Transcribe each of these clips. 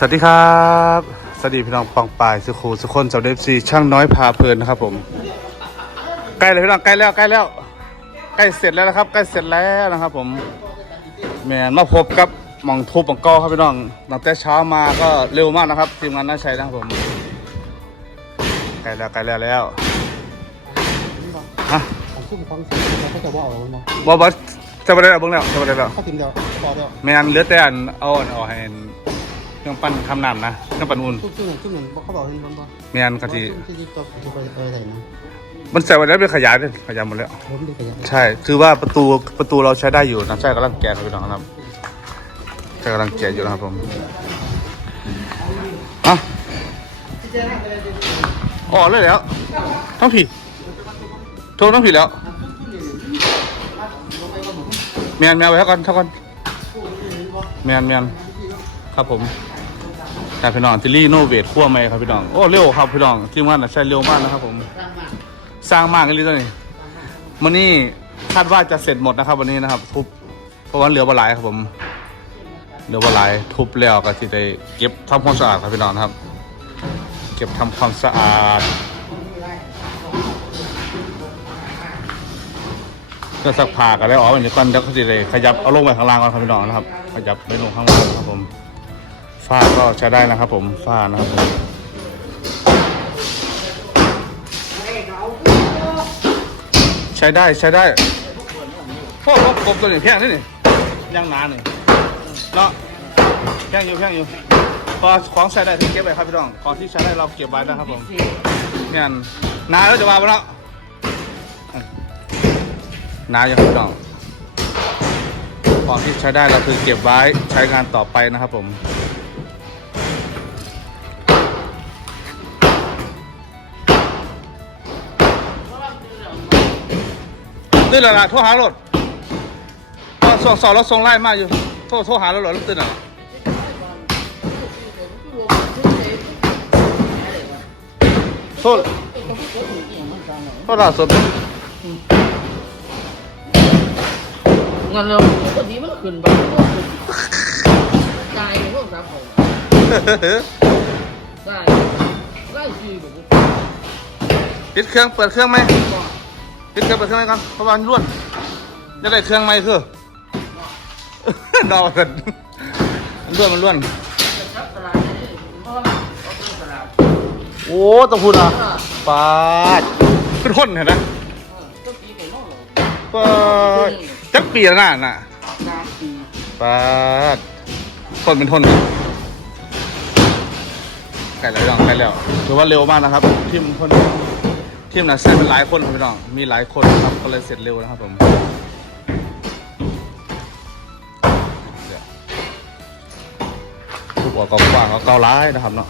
สวัสดีครับ สวัสดีพี่น้องปองปายสุขูสุคนสาวเดฟซีช่างน้อยพาเพลินนะครับผม ใกล้เลยพี่น้องใกล้แล้วใกล้แล้ว ใกล้เสร็จแล้วนะครับ ใกล้เสร็จแล้วนะครับ ผมแมนมาพบกับหมองทุบหมองกอครับพี่น้องตั้งแต่เช้ามาก็เร็วมากนะครับทีมงานน่าใช้นะครับผมใกล้แล้วใกล้แล้วแล้วฮะของซุ่มของเสียแล้วเขาจะว่าเอาแล้วมั้งบอบอสจะไปได้แล้วเบิ้งแล้วจะไปได้แล้วเขาทิ้งเดียวพอเดียวแมนเหลือแต่อันเอาอันเอาให้อัน เครื่องปั้นทำน้ำนะเครื่องปั้นอุ่นซุ่มซุ่มจุ่มหนึ่งเขาบอกที่มันบ่แมนกะทิที่ที่ตัวที่ไปไปใส่นะมันใส่ไว้แล้วเป็นขยายเลยขยายหมดแล้วผมดีขยันใช่ คือว่าประตูประตูเราใช้ได้อยู่นะใช่กำลังแกะครับพี่น้องครับใช่กำลังแกะอยู่นะครับผมอะอ๋อเลยแล้วท้องผีโทรท้องผีแล้วแมนแมนไว้เท่ากันเท่ากันแมนแมนครับผม แต่พี่น้องจิลี่โนเวทขั้วไหมครับพี่น้อง โอ้เร็วครับพี่น้องที่ว่าน่ะใช่เร็วมากนะครับผม สร้างมากเลยตัวนี้มันนี่คาดว่าจะเสร็จหมดนะครับ วันนี้นะครับ ทุบเพราะว่าเหลือบหลายครับผมเหลือบหลายทุบแล้วก็ที่ได้เก็บทำความสะอาดครับพี่น้องครับ เก็บทำความสะอาดก็สักผ้าก็ได้วอ๋อกวันนี้ก่อนเดี๋ยวก็จะได้ขยับเอาลงไปข้างล่างก่อนครับพี่น้องนะครับ ขยับไปลงข้างล่างครับผม ฝ้าก็ใช้ได้นะครับผมฝ้านะครับผมใช้ได้ใช้ได้พวกพวกกบตัวนี้แพงนี่นี่ย่างหนานี่เนาะแพงอยู่แพงอยู่พอของใช้ได้ที่เก็บไว้ครับพี่น้องของที่ใช้ได้เราเก็บไว้นะครับผมเนี่ยนาแล้วจะมาปะเนานาอยู่ครับพี่น้องของที่ใช้ได้เราคือเก็บไว้ใช้งานต่อไปนะครับผม ตื่นแล้วล่ะโทรหารถพอสอนรถส่งไล่มากอยู่โทรโทรหารถรถตื่นแล้วโทษโทษล่าสุดงั้นเราปกติมันขึ้นไปตายพวกรับผมตายได้ชีแบบปิดเครื่องเปิดเครื่องไหม ปิดเครื่องเปิดเครื่องไหมก่อนเพราะว่ามันร่วนจะได้เครื่องไหมคือนอนกันมันร่วนมันร่วนตลาดนี่เพราะว่าตลาดโอ้ตะพูดอะปาดขึ้นทนเห็นไหมก็ปีไปนอกเลยปาดจักปีแล้วน่ะน่ะสามปีปาดทนเป็นทนไก่แล้วพี่น้องไก่แล้วถือว่าเร็วมากนะครับ ที่มันทน ทีมนะใช้เป็นหลายคนครับพี่น้อง มีหลายคนนะครับก็เลยเสร็จเร็วนะครับผมเดี๋ยวทุกออกกว้างเอาเการ้ายนะครับเนาะ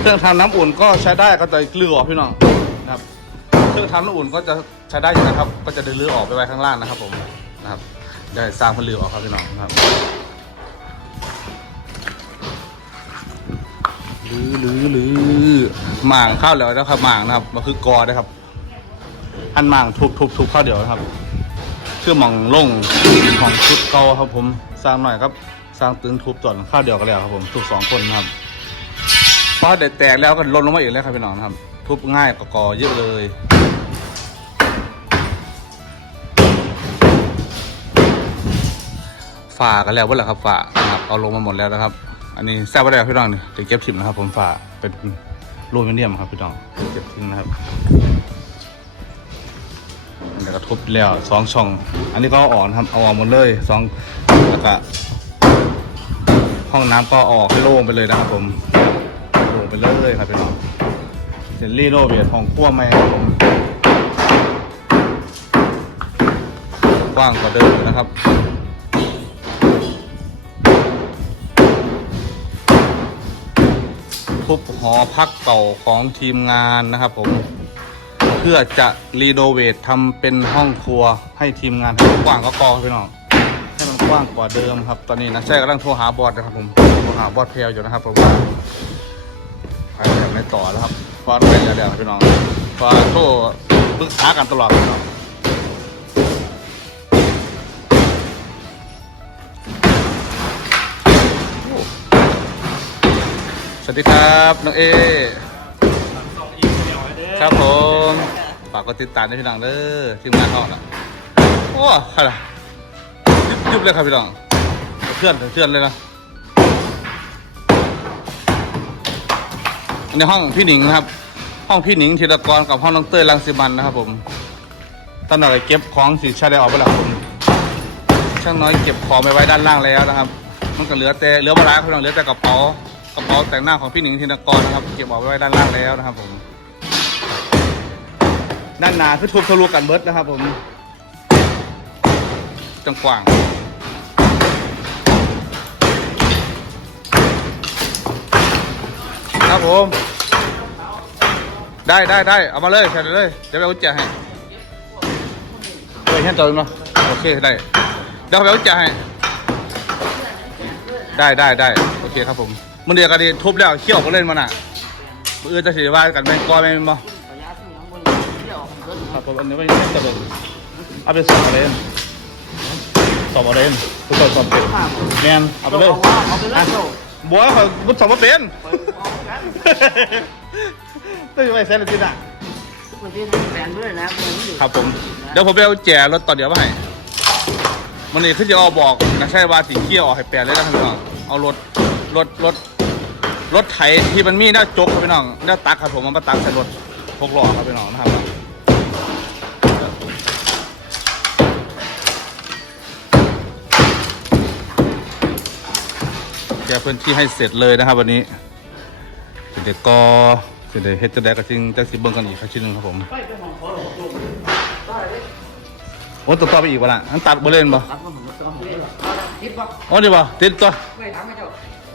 เครื่องทำน้ำอุ่นก็ใช้ได้ก็จะเลือออกพี่น้องนะครับเครื่องทำน้ำอุ่นก็จะใช้ได้นะครับ ก็จะดึงเลือออกไปไว้ข้างล่างนะครับ ผมนะครับอย่าให้สร้างมันเลือออกครับพี่น้องนะครับ ลือลือลือหม่างข้าวแล้วนะครับหม่างนะครับมันคือกอนะครับหันหม่างทุบทุบทุบข้าวเดียวนะครับคือหมองลงของชุดเก่าครับผมสร้างหน่อยครับสร้างตึงทุบต่อนข้าวเดียวก็แล้วครับผมทุบสองคนนะครับพอเด็ดแตกแล้วก็ลนลงมาอีกแล้วครับพี่น้องนะครับ ทุบง่ายกว่ากอเยอะเลยฝากันแล้วว่าแหละครับฝาครับเอาลงมาหมดแล้วนะครับ อันนี้แซ่บไปแล้วพี่น้องนี่เดี๋ยวเก็บถิ่มนะครับ ผมฝาเป็นรูปมิเดียมครับพี่น้องเก็บทิ้งนะครับเดี๋ยวก็ทบแล้วสองช่อง อันนี้ก็อาอกนะครับเอาออกหมดเลยสองแล้วก็ห้องน้ำก็ออกให้โล่งไปเลยนะครับผมโล่งไปเลยครับพี่น้องเซนรีโนเวทของขั้วไหมครับผมกว้างกว่าเดิมนะครับ ทุบหอพักเก่าของทีมงานนะครับผมเพื่อจะรีโนเวททำเป็นห้องครัวให้ทีมงานให้มันกว้างก็กองพี่น้องให้มันกว้างกว่าเดิมครับ ตอนนี้นะแช่กำลังโทรหาบอสนะครับผมโทรหาบอสเพลอยู่นะครับผมไปแบบไม่ต่อแล้วครับฟอนไปเดี๋ยวๆพี่น้องฟอโทรปรึกษากันตลอดพี่น้อง วัสดีครับน้องเอครับผมฝากกดติดตามด้วยพี่น้องเด้อทีมงานเขาอะโอ้ใครล่ะยุบยุบเลยครับพี่น้องเพื่อนเพื่อนเลยนะอันห้องพี่หนิงนะครับ ห้องพี่หนิงธีรกรกับห้องน้องเต้ยรังสิมันนะครับ ผมตอนหน่อยเก็บของสีชาได้ออกไปแล้วครับผมช่างน้อยเก็บของไปไว้ด้านล่างแล้วนะครับ มันก็เหลือแต่เหลือบาร้าพี่น้องเหลือแต่กระเป๋า กระเป๋าแต่งหน้าของพี่หนิงธีรกรนะครับเก็บออกไว้ด้านล่างแล้วนะครับผม ด้านหนาคือทุบทะลุกันเบิร์ดนะครับผมจังกว่างครับผม ได้ได้ได้เอามาเลยใส่เลยเดี๋ยวไปเอาแจให้เฮ้ยเห็นตัวมั้ยโอเคได้เดี๋ยวไปเอาแจให้ได้ได้ได้โอเคครับผม มันเดียวกันดีทุบแล้วเขี่ยวก็เล่นมันอะมืออื่นจะเสียว่ากันเป็นก้อยเป็นบ่ขยะที่ยังบนเดี่ยวของเพิ่นครับผมอันนี้ไม่ใช่ตะเบิงเอาไปสอบอะไรเองสอบอะไรเองคุณสอบสอบเป็นมากแมนเอาไปเลยเอาว่าเอาไปเลยเจ้าบัวเขาบุษสอบมาเป็นไปเอากันต้องไปเซ็นอะไรกินอะบางทีแฟนด้วยนะเพื่อนอยู่ครับผม เดี๋ยวผมไปเอาแจรถต่อเดี๋ยวมาให้มันนี่ขึ้นจะเอาบอกนะใช่ว่าสีเขี้ยวออกให้แปลเลยนะครับพี่น้องเอารถรถรถ รถไถที่มันมีหน้าจกครับพี่น้องหน้าตักครับผมมันมาตักใส่รถพกล้อครับพี่น้องนะครับแก้พื้นที่ให้เสร็จเลยนะครับ วันนี้เดี๋ยวก็เดี๋ยวเฮ็ดจะได้กระชิงจะสิเบิ้งกันอีกครั้งชิ้นหนึงครับผมไปไปห้องขอหลบจุ่มได้เลยโอ้ตัวต่อไปอีกวะล่ะอันตัดบ่เล่นบ่ตัดมาผมมาซ้อมเลยติดบ่โอ้ดีบ่ติดตัว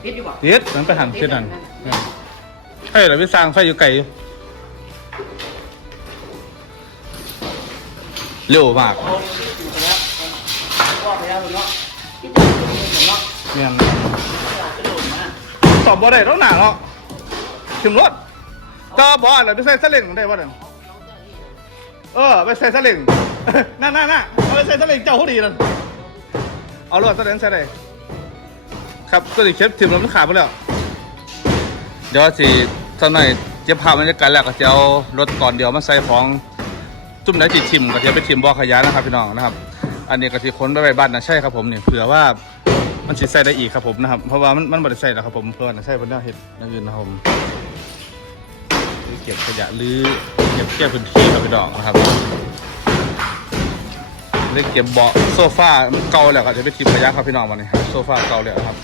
ไม่ถามไม่เจ้าติดอยู่บ่ติดมันไปหันติดหันใช่เหรอพี่สร้างไฟอยู่ไกลอยู่เร็วมากโอ้ยติดอยู่แล้วก็ไปแล้วเนาะที่จะเป็นเนาะเนี่ยกระโดดมาสอบบ่ได้ต้องหนาเนาะถึงรถต่อบ่อะไรไปใส่สลิงได้บ่เด้อเออไปใส่สลิงน่าน่าน่าเอาไปใส่สลิงเจ้าผู้ดีนั่นเอารถสลิงใส่ได้ ครับตัวนี้เชฟทีมเรามันขาดไปแล้ว เดี๋ยวสิสักหน่อยเจ็บภาพบรรยากาศแล้วก็จะเอารถก่อนเดี๋ยวมาใส่ของจุ่มไหนจิทิมก็จะไปทิมบ่อขยะนะครับพี่น้องนะครับ อันนี้ก็สิค้นไปไว้บ้านนะใช่ครับผมเนี่ยเผื่อว่ามันสิใส่ได้อีกครับผมนะครับเพราะว่ามันมันบ่ได้ใส่แล้วครับผมเพื่อนใส่บนหน้าเห็ดอย่างอื่นนะครับผมเก็บขยะหรือเก็บแก้พื้นที่ครับพี่น้องนะครับหรือเก็บเบาะโซฟาเก่าแล้วก็จะไปทิมขยะครับพี่น้องวันนี้โซฟาเก่าแล้วครับ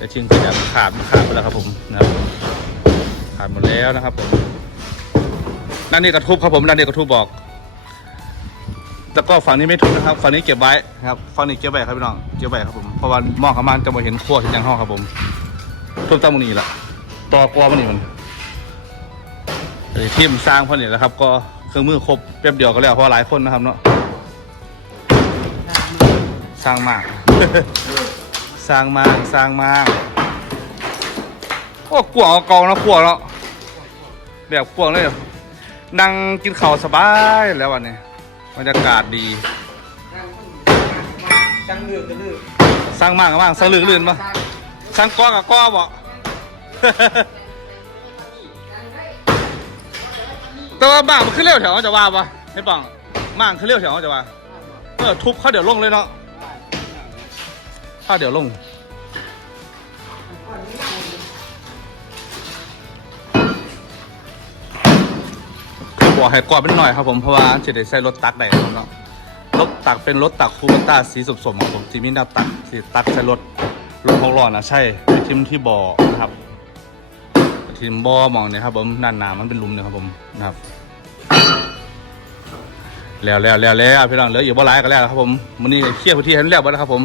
แต่ชิ้นขยะมันขาดมันขาดไปแล้วครับผมนะครับขาดหมดแล้วนะครับผมด้านนี้กระทุบครับผมด้านนี้กระทุบบอกแต่ก็ฝั่งนี้ไม่ทุบนะครับฝั่งนี้เก็บไว้นะครับฝั่งนี้เก็บไว้ครับพี่น้องเก็บไว้ครับผมเพราะว่ามองเข้ามาจะมาเห็นขั้วที่ยังห้องครับผมทุบตั้งมันนี่แหละต่อกลัวมันนี่มันเดี๋ยวทีมสร้างพอนี่แหละครับ ก็เครื่องมือครบแป๊บเดียวก็แล้วเพราะหลายคนนะครับเนาะสร้างมาก สร้างมากสร้างมากโอ้กวางเอากองแล้วกวางแล้วแบบกวางเลยนั่งกินข้าวสบายแล้ววันนี้บรรยากาศดีจังเลือกกันเลือกสร้างมากกับมากสร้างลื่นลื่นปะสร้างก้อกับก้อบ่แต่ว่าบ้างมันขึ้นเร็วแถวจะว่าปะให้ปังมากขึ้นเร็วแถวจะว่าเออทุบเขาเดี๋ยวลงเลยเนาะ ถ้าเดี๋ยวลงบอกให้กอดเป็นหน่อยครับผม เพราะว่าจะได้ใส่รถตักได้ครับเนาะรถตักเป็นรถตักคูเปต้าสีสมๆของผมที่มีหน้าตักสีตักใส่รถรถหกล้อนะใช่ไปทิมที่บ่อนะครับทิมบ่อมองเนี่ยครับผมด้านหน้ามันเป็นลุมเนี่ยครับผมนะครับแล้วแล้วแล้วแล้วพี่น้องเหลืออยู่บ่หลายก็แล้วครับผมมื้อนี้เคลียร์พื้นที่ให้แล้วบ่แล้วครับผม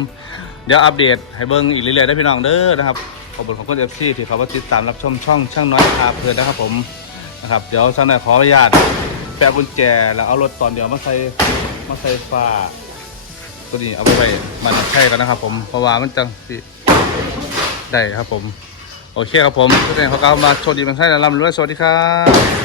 เดี๋ยวอัปเดตให้เบิ่งอีกเรื่อยๆได้พี่น้องเด้อนะครับขอบคุณของคนเอฟซีที่เขามาติดตามรับชมช่องช่างน้อยพาเพลินนะครับผมนะครับเดี๋ยวช่างน่อยขออนุญาตแปะกุญแจแล้วเอารถตอนเดียวมาใส่มาใส่ฟ้าตัวนี้เอาไปไว้มันใช่กันนะครับ ผมเพราะว่ามันจังสิได้ครับผม โอเคครับผมทุกท่านเขาก็มาโชคดีมันใช่แล้วร่ำรวยสวัสดีครับ